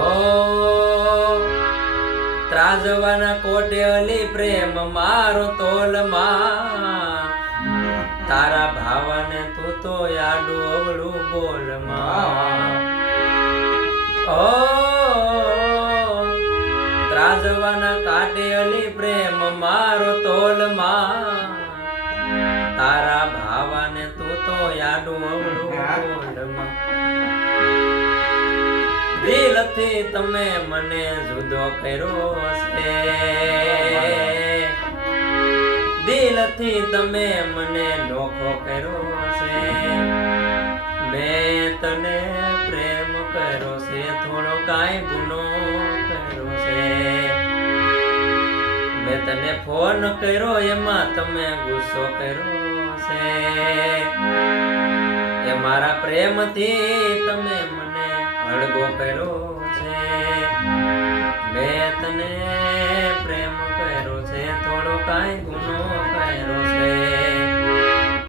ઓ ત્રાજવાના કોટે અલી પ્રેમ મારો તોલમાં તારા ભાવાને તું તો આડું અવળું બોલમાં ઓ ત્રાજવાના કાટે અલી પ્રેમ મારો તોલમાં તારા ભાવાને તું તો આડું અવળું બોલમાં દિલથી તમે મને જુદો કર્યો છે દિલથી તમે મને નોખો કર્યો છે મેં તને પ્રેમ કર્યો છે થોડો કાંઈ ગુનો કર્યો છે મેં તને ફોન કર્યો એમાં તમે ગુસ્સો કર્યો છે એ મારા પ્રેમથી તમે મને અળગો કર્યો છે મેં તને પ્રેમ કર્યો છે થોડો કાંઈ ગુનો કર્યો